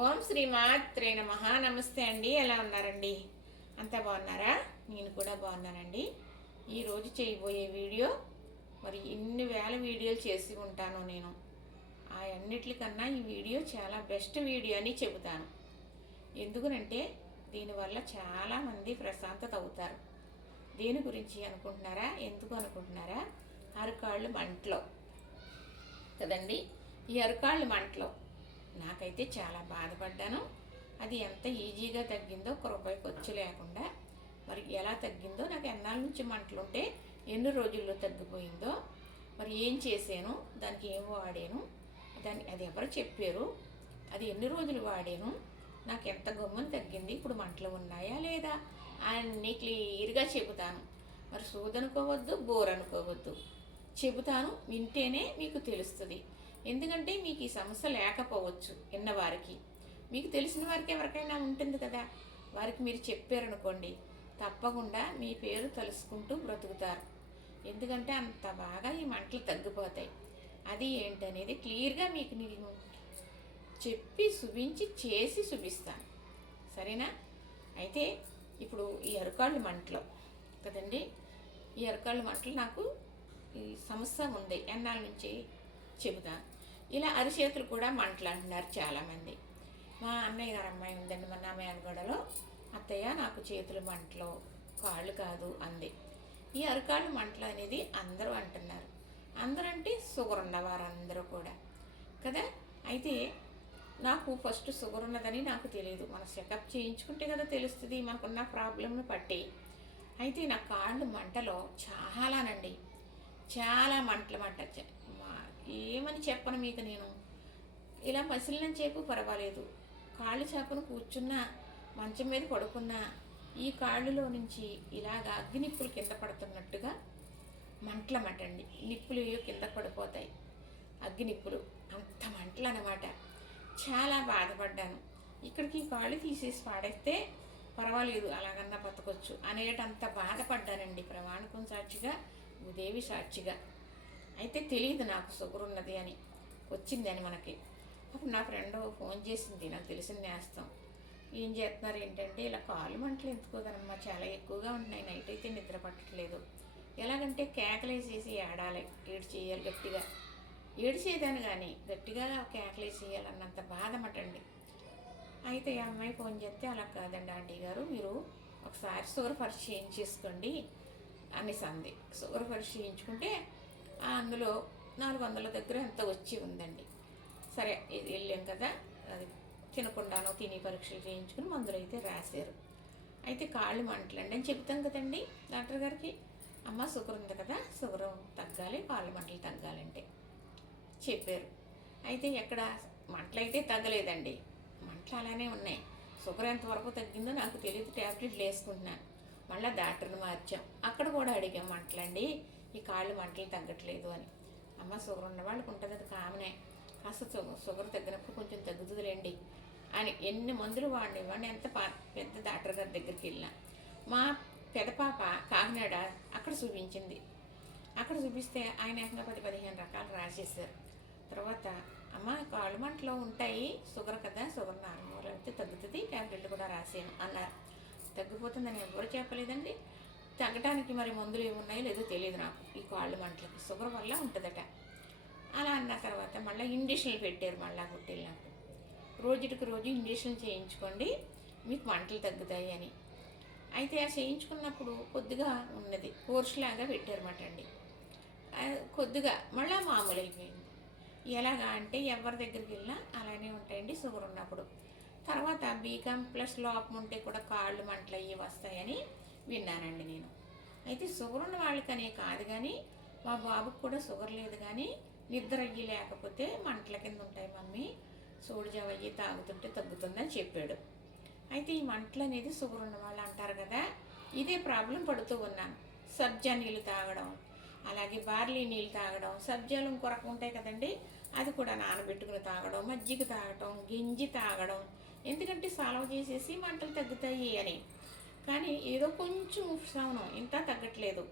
ఓం శ్రీమాత్రే నమః. నమస్తే అండి. ఎలా ఉన్నారండి? అంతా బాగున్నారా? నేను కూడా బాగున్నానండి. ఈరోజు చేయబోయే వీడియో మరి ఇన్ని వేల వీడియోలు చేసి ఉంటాను నేను. ఆ అన్నిటికన్నా ఈ వీడియో చాలా బెస్ట్ వీడియో అని చెబుతాను. ఎందుకనంటే దీనివల్ల చాలామంది ప్రశాంతత అవుతారు. దేని గురించి అనుకుంటున్నారా? ఎందుకు అనుకుంటున్నారా? అరకాళ్ళు మంటలో కదండి. ఈ అరకాళ్ళు మంటలో నాకైతే చాలా బాధపడ్డాను. అది ఎంత ఈజీగా తగ్గిందో, ఒక్క రూపాయి ఖర్చు లేకుండా. మరి ఎలా తగ్గిందో, నాకు ఎన్నాళ్ళ నుంచి మంటలుంటే ఎన్ని రోజుల్లో తగ్గిపోయిందో, మరి ఏం చేశాను, దానికి ఏం వాడాను, అది ఎవరు చెప్పారు, అది ఎన్ని రోజులు వాడాను, నాకు ఎంత గమ్మున తగ్గింది, ఇప్పుడు మంటలు ఉన్నాయా లేదా అన్నీ క్లియర్గా చెబుతాను. మరి సూదనుకోవద్దు, బోర్ అనుకోవద్దు, చెబుతాను. వింటేనే మీకు తెలుస్తుంది. ఎందుకంటే మీకు ఈ సమస్య లేకపోవచ్చు విన్నవారికి. మీకు తెలిసిన వారికి ఎవరికైనా ఉంటుంది కదా, వారికి మీరు చెప్పారనుకోండి, తప్పకుండా మీ పేరు తెలుసుకుంటూ బ్రతుకుతారు. ఎందుకంటే అంత బాగా ఈ మంటలు తగ్గిపోతాయి. అది ఏంటనేది క్లియర్గా మీకు నేను చెప్పి చూపించి చేసి చూపిస్తాను. సరేనా? అయితే ఇప్పుడు ఈ అరకాళ్ళు మంటలు కదండి. ఈ అరకాళ్ళు మంటలు నాకు ఈ సమస్య ఉంది ఎన్నాళ్ళ నుంచి చెబుతాను. ఇలా అరిచేతులు కూడా మంటలు అంటున్నారు చాలామంది. మా అన్నయ్య గారు అమ్మాయి ఉందండి, మన మేనగడలో. అత్తయ్య, నాకు చేతులు మంటలు, కాళ్ళు కాదు అంది. ఈ అరకాళ్ళు మంటలు అనేది అందరూ అంటున్నారు. అందరూ అంటే షుగర్ ఉన్నవారు అందరూ కూడా కదా. అయితే నాకు ఫస్ట్ షుగర్ ఉన్నదని నాకు తెలియదు. మన చెకప్ చేయించుకుంటే కదా తెలుస్తుంది మనకున్న ప్రాబ్లంను బట్టి. అయితే నా కాళ్ళు మంటలో చాలానండి, చాలా మంటలు ఏమని చెప్పను మీకు నేను. ఇలా మసిలిన చేపు పర్వాలేదు, కాళ్ళు చాపును కూర్చున్నా, మంచం మీద పడుకున్నా ఈ కాళ్ళులో నుంచి ఇలాగ అగ్గి నిప్పులు కింద పడుతున్నట్టుగా మంటలన్నమాటండి. నిప్పులు కింద పడిపోతాయి, అగ్గి నిప్పులు, అంత మంటలు అన్నమాట. చాలా బాధపడ్డాను. ఇక్కడికి కాళ్ళు తీసేసి పాడేస్తే పర్వాలేదు, అలాగన్నా బతకొచ్చు అనేటంత బాధపడ్డానండి. ప్రమాణకం సాక్షిగా, భూదేవి సాక్షిగా. అయితే తెలియదు నాకు షుగర్ ఉన్నది అని, వచ్చిందని మనకి. అప్పుడు నా ఫ్రెండ్ ఫోన్ చేసింది, నాకు తెలిసిన నేస్తం. ఏం చేస్తున్నారు ఏంటంటే, ఇలా కాళ్ళు మంటలు ఎందుకోదనమ్మా, చాలా ఎక్కువగా ఉంటున్నాయి, నైట్ అయితే నిద్ర పట్టట్లేదు. ఎలాగంటే కేకలేసేసి ఏడాలి, ఏడు చేయాలి గట్టిగా. ఏడిచేదాన్ని కానీ గట్టిగా కేకలేసేయాలన్నంత బాధమటండి. అయితే ఈ అమ్మాయి ఫోన్ చేస్తే, అలా కాదండి ఆంటీ గారు, మీరు ఒకసారి షుగర్ పరీక్ష చేయించేసుకోండి అనేసి అంది. షుగర్ పరీక్ష చేయించుకుంటే అందులో 400 దగ్గర ఎంత వచ్చి ఉందండి. సరే, ఇది వెళ్ళాం కదా, అది తినకుండానో తిని పరీక్షలు చేయించుకుని మందులు అయితే రాశారు. అయితే కాళ్ళు మంటలండి అని చెప్తాం కదండి డాక్టర్ గారికి. అమ్మ షుగర్ ఉంది కదా, షుగర్ తగ్గాలి, కాళ్ళు మంటలు తగ్గాలంటే చెప్పారు. అయితే ఎక్కడ మంటలు అయితే తగ్గలేదండి, మంటలు అలానే ఉన్నాయి. షుగర్ ఎంతవరకు తగ్గిందో నాకు తెలియదు, ట్యాబ్లెట్లు వేసుకుంటున్నాను. మళ్ళీ డాక్టర్ని మార్చాం, అక్కడ కూడా అడిగాం మంటలండి, ఈ కాళ్ళు మంటలు తగ్గట్లేదు అని. అమ్మ షుగర్ ఉన్న వాళ్ళకి ఉంటుంది, అది కామనే, కాస్త షుగర్ తగ్గినప్పుడు కొంచెం తగ్గుతుందిలేండి అని ఎన్ని మందులు వాడిని ఎంత పెద్ద డాక్టర్ గారి దగ్గరికి వెళ్ళినా. మా పెదపాప కాకినాడ, అక్కడ చూపించింది. అక్కడ చూపిస్తే ఆయన ఏకంగా 10-15 రకాలు రాసేసారు. తర్వాత అమ్మ కాళ్ళు మంటలో ఉంటాయి, షుగర్ కదా, షుగర్ నార్మల్ అయితే తగ్గుతుంది, ట్యాబ్లెట్లు కూడా రాసాను అన్నారు. తగ్గిపోతుందని ఎవరు చెప్పలేదండి. తగ్గడానికి మరి మందులు ఏమున్నాయో లేదో తెలియదు నాకు. ఈ కాళ్ళు మంటలకి షుగర్ వల్ల ఉంటుందట. అలా అన్న తర్వాత మళ్ళీ ఇంజక్షన్లు పెట్టారు. మళ్ళీ పుట్టిల్లకు రోజుకి రోజు ఇంజక్షన్ చేయించుకోండి, మీకు మంటలు తగ్గుతాయి అని. అయితే ఆ చేయించుకున్నప్పుడు కొద్దిగా ఉన్నది, కోర్స్ లాగా పెట్టారన్నమాట అండి. కొద్దిగా మళ్ళీ మామూలు అయిపోయింది. ఎలాగా అంటే ఎవరి దగ్గరికి వెళ్ళినా అలానే ఉంటాయండి షుగర్ ఉన్నప్పుడు. తర్వాత B-కాంప్లెక్స్ లోపం ఉంటే కూడా కాళ్ళు మంటలు అయ్యి వస్తాయని విన్నానండి నేను. అయితే షుగర్ ఉన్న వాళ్ళకనే కాదు కానీ, మా బాబుకు కూడా షుగర్ లేదు కానీ నిద్ర అయ్యి లేకపోతే మంటల కింద ఉంటాయి మమ్మీ, సోడిజావ అయ్యి తాగుతుంటే తగ్గుతుందని చెప్పాడు. అయితే ఈ మంటలు అనేది షుగర్ ఉన్న వాళ్ళు అంటారు కదా, ఇదే ప్రాబ్లం పడుతూ ఉన్నాను. సబ్జా నీళ్ళు తాగడం, అలాగే బార్లీ నీళ్ళు తాగడం, సబ్జాలు ఇంకో రకం ఉంటాయి కదండి, అది కూడా నానబెట్టుకుని తాగడం, మజ్జిగ తాగడం, గింజి తాగడం, ఎందుకంటే సాల్వ్ చేసేసి మంటలు తగ్గుతాయి అని. కానీ ఏదో కొంచెం ఉత్సాహం, ఇంత తగ్గట్లేదు.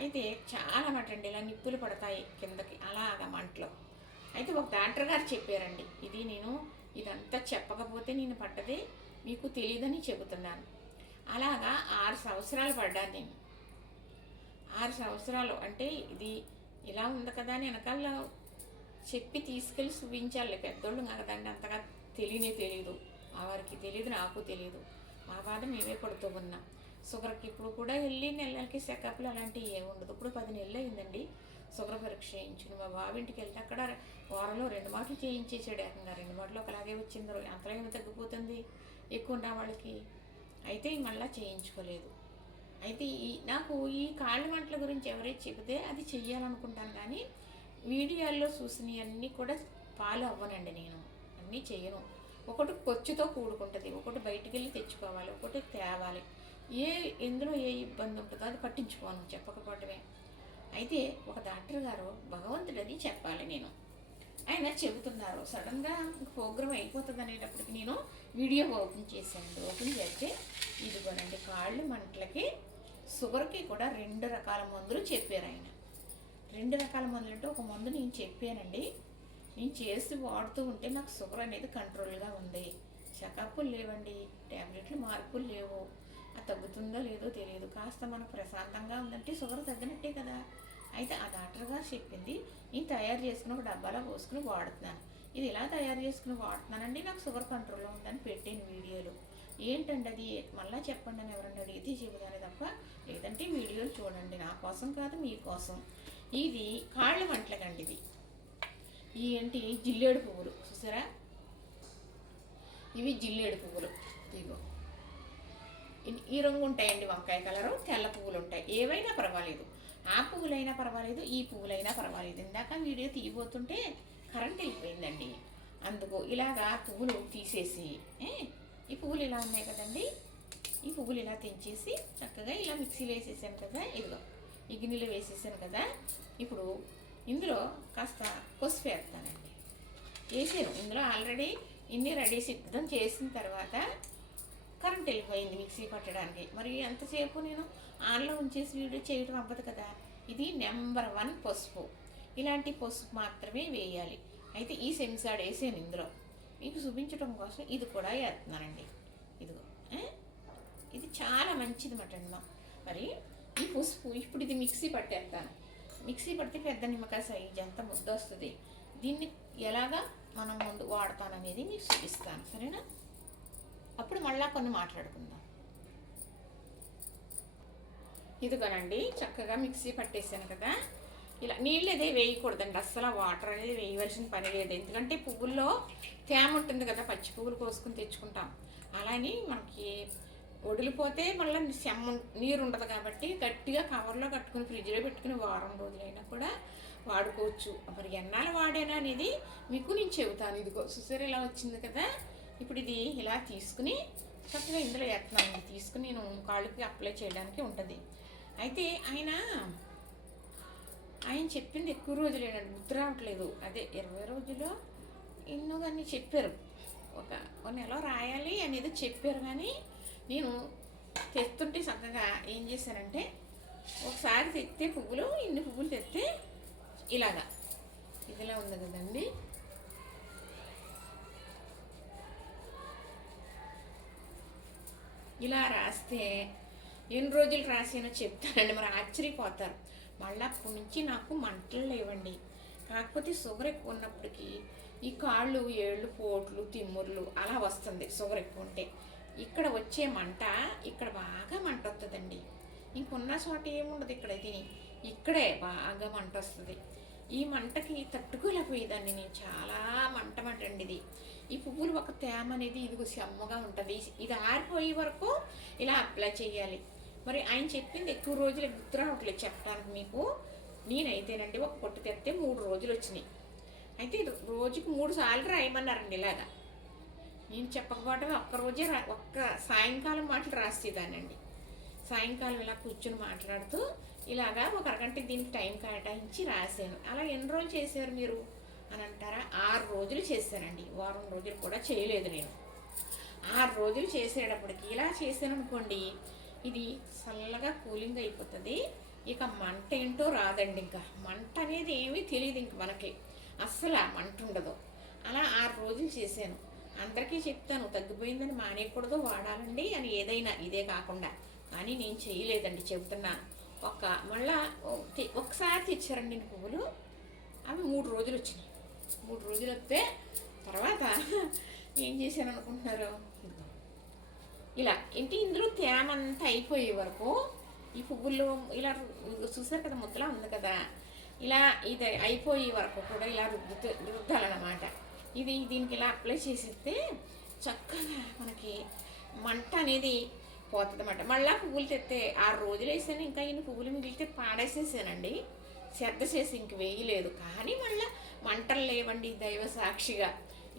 అయితే చాలా మటండి ఇలా నిప్పులు పడతాయి కిందకి అలాగా మంటలో. అయితే ఒక డాక్టర్ గారు చెప్పారండి, ఇది నేను ఇదంతా చెప్పకపోతే నేను పడ్డది మీకు తెలియదని చెబుతున్నాను. అలాగా 6 సంవత్సరాలు పడ్డాను నేను. 6 సంవత్సరాలు అంటే ఇది ఇలా ఉంది కదా అని వెనకాల చెప్పి తీసుకెళ్ళి చూపించాలి. పెద్దోళ్ళు కదండి, అంతగా తెలియదు. ఆ వారికి తెలియదు, నాకు తెలియదు. మా బాధ మేమే పడుతూ ఉన్నాం. షుగర్కి ఇప్పుడు కూడా వెళ్ళి నెలలకి చెకప్లు అలాంటివి ఏమి ఉండదు. ఇప్పుడు 10 నెలలు అయిందండి షుగర్ పరీక్ష చేయించుకుని. మా బాబు ఇంటికి వెళ్తే అక్కడ వారంలో 2 మాటలు చేయించేసాడు. ఏకంగా 2 మాటలు ఒకలాగే వచ్చింది. అంతలో ఏమి తగ్గిపోతుంది ఎక్కువ ఉన్న వాళ్ళకి. అయితే మళ్ళీ చేయించుకోలేదు. అయితే నాకు ఈ కాళ్ళ మంటల గురించి ఎవరైతే చెబితే అది చెయ్యాలనుకుంటాను, కానీ వీడియోల్లో చూసినవన్నీ కూడా ఫాలో అవ్వనండి. నేను అన్నీ చేయను. ఒకటి ఖర్చుతో కూడుకుంటుంది, ఒకటి బయటికి వెళ్ళి తెచ్చుకోవాలి, ఒకటి తేవాలి. ఎందులో ఏ ఇబ్బంది ఉంటుందో అది పట్టించుకోను, చెప్పకపోవటమే. అయితే ఒక డాక్టర్ గారు భగవంతుడని చెప్పాలి నేను, ఆయన చెబుతున్నారు. సడన్గా ప్రోగ్రామ్ అయిపోతుంది అనేటప్పటికి నేను వీడియో ఓపెన్ చేశాను. ఓపెన్ చేస్తే ఇదిగోనండి, కాళ్ళు మంటలకి షుగర్కి కూడా 2 రకాల మందులు చెప్పారు ఆయన. 2 రకాల మందులు అంటే ఒక మందు నేను చెప్పానండి, నేను చేసి వాడుతూ ఉంటే నాకు షుగర్ అనేది కంట్రోల్గా ఉంది. చెకప్లు లేవండి, ట్యాబ్లెట్లు మార్పులు లేవు. అది తగ్గుతుందో లేదో తెలియదు. కాస్త మనకు ప్రశాంతంగా ఉందంటే షుగర్ తగ్గినట్టే కదా. అయితే ఆ డాక్టర్ గారు చెప్పింది నేను తయారు చేసుకుని ఒక డబ్బాలో పోసుకుని వాడుతున్నాను. ఇది ఇలా తయారు చేసుకుని వాడుతున్నానండి, నాకు షుగర్ కంట్రోల్లో ఉందని పెట్టాను వీడియోలు. ఏంటండి అది మళ్ళీ చెప్పండి అని ఎవరన్నా అడిగితే చెబుతాను తప్ప, లేదంటే వీడియోలు చూడండి. నా కోసం కాదు, మీకోసం. ఇది కాళ్ళ మంటలకండి. ఇది ఏంటి జిల్లేడు పువ్వులు చూసారా, ఇవి జిల్లేడు పువ్వులు. ఇగో ఈ రంగు ఉంటాయండి, వంకాయ కలరు, తెల్ల పువ్వులు ఉంటాయి. ఏవైనా పర్వాలేదు, ఆ పువ్వులైనా పర్వాలేదు, ఈ పువ్వులైనా పర్వాలేదు. ఇందాక వీడియో తీయబోతుంటే కరెంట్ వెళ్ళిపోయిందండి. అందుకు ఇలాగా పువ్వులు తీసేసి, ఈ పువ్వులు ఇలా ఉన్నాయి కదండి, ఈ పువ్వులు ఇలా తెంచేసి చక్కగా ఇలా మిక్సీలో వేసేసాను కదా. ఇదిగో ఈ గిన్నెలో వేసేసాను కదా. ఇప్పుడు ఇందులో కాస్త పసుపు వేస్తానండి. వేసాను ఇందులో ఆల్రెడీ ఇన్ని రెడీ సిద్ధం చేసిన తర్వాత కరెంట్ వెళ్ళిపోయింది మిక్సీ పట్టడానికి. మరి ఎంతసేపు నేను ఆన్లో ఉంచేసి వీడియో చేయడం అవ్వదు కదా. ఇది నెంబర్ 1 పసుపు. ఇలాంటి పసుపు మాత్రమే వేయాలి. అయితే ఈ సెమిసాడ్ వేసాను ఇందులో మీకు చూపించడం కోసం. ఇది కూడా వేస్తున్నానండి. ఇదిగో ఇది చాలా మంచిది మటన్. మరి ఈ పసుపు ఇప్పుడు ఇది మిక్సీ పట్టేస్తాను. మిక్సీ పడితే పెద్ద నిమ్మకాయ సైజ్ అంతా ముద్ద వస్తుంది. దీన్ని ఎలాగా మనం ముందు వాడతాననేది మీకు చూపిస్తాను, సరేనా? అప్పుడు మళ్ళీ కొన్ని మాట్లాడుకుందాం. ఇదిగోనండి, చక్కగా మిక్సీ పట్టేసాను కదా. ఇలా నీళ్ళు అదే వేయకూడదండి, అస్సలు వాటర్ అనేది వేయవలసిన పని లేదు. ఎందుకంటే పువ్వుల్లో తేమ ఉంటుంది కదా, పచ్చి పువ్వులు కోసుకుని తెచ్చుకుంటాం. అలాని మనకి వదిలిపోతే మళ్ళీ నీరు ఉండదు కాబట్టి గట్టిగా కవర్లో కట్టుకుని ఫ్రిడ్జ్లో పెట్టుకుని వారం రోజులైనా కూడా వాడుకోవచ్చు. మరి ఎన్నాళ్ళు వాడేనా అనేది మీకు నేను చెబుతాను. ఇదిగో చూసారు ఇలా వచ్చింది కదా. ఇప్పుడు ఇది ఇలా తీసుకుని చక్కగా ఇందులో వేస్తున్నాను. తీసుకుని నేను కాళ్ళకి అప్లై చేయడానికి ఉంటుంది. అయితే ఆయన చెప్పింది ఎక్కువ రోజులేనండి, గుర్తు రావట్లేదు. అదే 20 రోజులు ఎన్నో కానీ చెప్పారు. ఒక నెల రాయాలి అనేది చెప్పారు. కానీ నేను తెస్తుంటే చక్కగా ఏం చేశానంటే, ఒకసారి తెస్తే పువ్వులు ఇన్ని పువ్వులు తెస్తే ఇలాగా ఇదిలా ఉంది కదండి. ఇలా రాస్తే ఎన్ని రోజులు రాసానో చెప్తానండి. మరి ఆశ్చర్యపోతారు. మళ్ళీ అప్పటి నుంచి నాకు మంటలు లేవండి. కాకపోతే షుగర్ ఎక్కువ ఉన్నప్పటికీ ఈ కాళ్ళు, ఏళ్ళు, పోట్లు, తిమ్ముర్లు అలా వస్తుంది షుగర్ ఎక్కువ ఉంటే. ఇక్కడ వచ్చే మంట ఇక్కడ బాగా మంట వస్తుందండి. ఇంకున్న చోట ఏముండదు, ఇక్కడే బాగా మంట వస్తుంది. ఈ మంటకి తట్టుకోలేకపోయేదాన్ని నేను. చాలా మంట అండి ఇది. ఈ పువ్వులు ఒక తేమ అనేది ఇదిగో చెమ్మగా ఉంటుంది. ఇది ఆరిపోయే వరకు ఇలా అప్లై చేయాలి. మరి ఆయన చెప్పింది ఎక్కువ రోజులు గుర్తు రావట్లేదు చెప్పడానికి మీకు. నేనైతేనండి ఒక పొట్టు తెస్తే 3 రోజులు వచ్చినాయి. అయితే రోజుకి 3 సార్లు రాయమన్నారండి. ఇలాగా నేను చెప్పకపోవటం ఒక్క సాయంకాలం మాటలు రాసేదానండి. సాయంకాలం ఇలా కూర్చొని మాట్లాడుతూ ఇలాగా ఒక అరగంట దీనికి టైం కేటాయించి రాశాను. అలా ఎన్ని రోజులు చేశారు మీరు అని అంటారా? 6 రోజులు చేశానండి. వారం రోజులు కూడా చేయలేదు నేను. 6 రోజులు చేసేటప్పటికి ఇలా చేశాను అనుకోండి, ఇది చల్లగా కూలింగ్ అయిపోతుంది. ఇక మంట ఏంటో రాదండి. ఇంకా మంట అనేది ఏమీ తెలియదు ఇంక మనకి, అస్సలు మంట ఉండదు. అలా 6 రోజులు చేశాను. అందరికీ చెప్తాను తగ్గిపోయిందని మానేయకూడదు, వాడాలండి అని, ఏదైనా ఇదే కాకుండా. కానీ నేను చేయలేదండి, చెబుతున్నాను. మళ్ళా ఒకసారి తెచ్చారండి పువ్వులు. అవి 3 రోజులు వచ్చినాయి. 3 రోజులు వస్తే తర్వాత ఏం చేశాను అనుకుంటున్నారు? ఇలా ఇందులో తేమ అంతా అయిపోయే వరకు ఈ పువ్వులు ఇలా చూసారు కదా, ముద్దలా ఉంది కదా, ఇలా ఇది అయిపోయే వరకు కూడా ఇలా రుద్దాలన్నమాట. దీనికి ఇలా అప్లై చేసేస్తే చక్కగా మనకి మంట అనేది పోతుంది అన్నమాట. మళ్ళీ పువ్వులు తెస్తే 6 రోజులు వేసాను, ఇంకా ఇన్ని పువ్వులు మిగిలితే పాడేసేసానండి. శ్రద్ధ చేసి ఇంక వేయలేదు. కానీ మళ్ళీ మంటలు లేవండి, దైవ సాక్షిగా.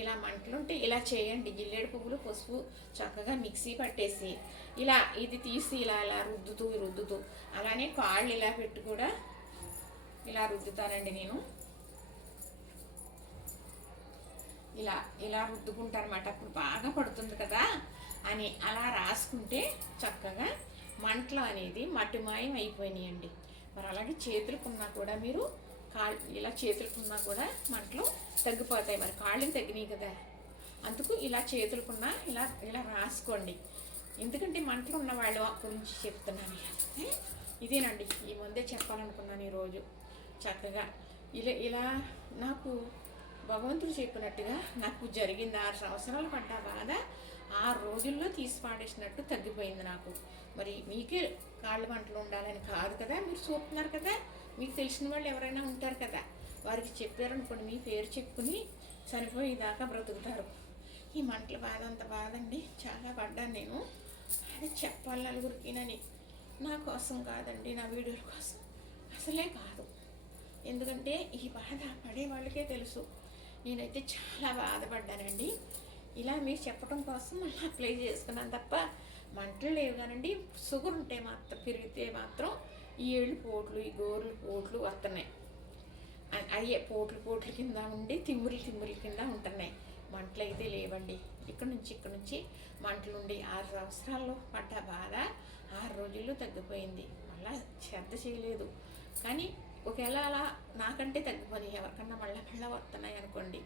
ఇలా మంటలుంటే ఇలా చేయండి. జిల్లేడు పువ్వులు, పసుపు చక్కగా మిక్సీ పట్టేసి ఇలా ఇది తీసి ఇలా ఇలా రుద్దుతూ అలానే కాళ్ళు ఇలా పెట్టి కూడా ఇలా రుద్దుతానండి నేను. ఇలా రుద్దుకుంటాను అన్నమాట. అప్పుడు బాగా పడుతుంది కదా అని అలా రాసుకుంటే చక్కగా మంటలు అనేది మటుమాయం అయిపోయినాయండి. మరి అలాగే చేతులకున్నా కూడా మీరు ఇలా చేతులకున్నా కూడా మంటలు తగ్గిపోతాయి. మరి కాళ్ళని తగ్గినాయి కదా, అందుకు ఇలా చేతులకున్నా ఇలా రాసుకోండి. ఎందుకంటే మంటలు ఉన్న వాళ్ళ గురించి చెప్తున్నాను. ఇదేనండి, ఈ ముందే చెప్పాలనుకున్నాను ఈరోజు. చక్కగా ఇలా నాకు భగవంతుడు చెప్పినట్టుగా నాకు జరిగింది. 6 సంవత్సరాలు పడ్డ బాధ 6 రోజుల్లో తీసి పాడేసినట్టు తగ్గిపోయింది నాకు. మరి మీకే కాళ్ళ మంటలు ఉండాలని కాదు కదా, మీరు చూస్తున్నారు కదా, మీకు తెలిసిన వాళ్ళు ఎవరైనా ఉంటారు కదా, వారికి చెప్పారనుకోండి, మీ పేరు చెప్పుకుని చనిపోయేదాకా బ్రతుకుతారు. ఈ మంటల బాధ అంత బాధండి, చాలా పడ్డాను నేను. అది చెప్పాలి నలుగురికినని. నా కోసం కాదండి, నా వీడియోల కోసం అసలే కాదు. ఎందుకంటే ఈ బాధ పడే వాళ్ళకే తెలుసు. నేనైతే చాలా బాధపడ్డానండి. ఇలా మీకు చెప్పడం కోసం మళ్ళీ అప్లై చేసుకున్నాను తప్ప మంటలు లేవు. కానండి షుగర్ ఉంటే మాత్రం పెరిగితే మాత్రం ఈ ఏళ్ళు పోట్లు, ఈ గోర్లు పోట్లు వస్తున్నాయి. అయ్యే పోట్లు కింద ఉండి తిమ్మురు కింద ఉంటున్నాయి. మంటలు అయితే లేవండి. ఇక్కడ నుంచి మంటలు ఉండి 6 సంవత్సరాల్లో పడ్డ బాధ 6 రోజుల్లో తగ్గిపోయింది. మళ్ళీ శ్రద్ధ చేయలేదు. కానీ ఒకవేళ అలా నాకంటే తగ్గిపోయి ఎవరికన్నా మళ్ళీ వస్తున్నాయి అనుకోండి,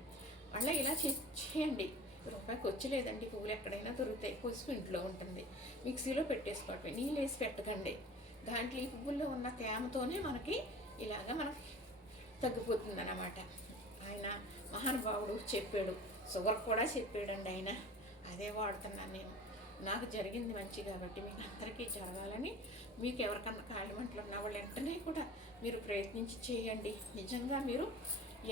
మళ్ళీ ఇలా చేయండి. రూపాయికి వచ్చలేదండి, పువ్వులు ఎక్కడైనా దొరుకుతాయి. పసుపు ఇంట్లో ఉంటుంది, మిక్సీలో పెట్టేసుకోవటం, నీళ్ళు వేసి పెట్టకండి. దాంట్లో ఈ పువ్వుల్లో ఉన్న తేమతోనే మనకి మనకి తగ్గిపోతుంది అన్నమాట. ఆయన మహానుభావుడు చెప్పాడు, షుగర్ కూడా చెప్పాడండి ఆయన. అదే వాడుతున్నాను నేను. నాకు జరిగింది మంచి కాబట్టి మీకు అందరికీ జరగాలని. మీకు ఎవరికన్నా కాళ్ళ మంటలు ఉన్న వాళ్ళు వెంటనే కూడా మీరు ప్రయత్నించి చేయండి. నిజంగా మీరు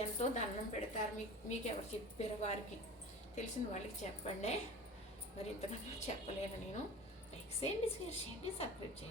ఎంతో దండం పెడతారు. మీకు ఎవరు చెప్పారు వారికి, తెలిసిన వాళ్ళకి చెప్పండి. మరి ఇంతకన్నా చెప్పలేను నేను. లైక్ చేయండి, షేర్ చేయండి, సబ్స్క్రైబ్ చేయండి.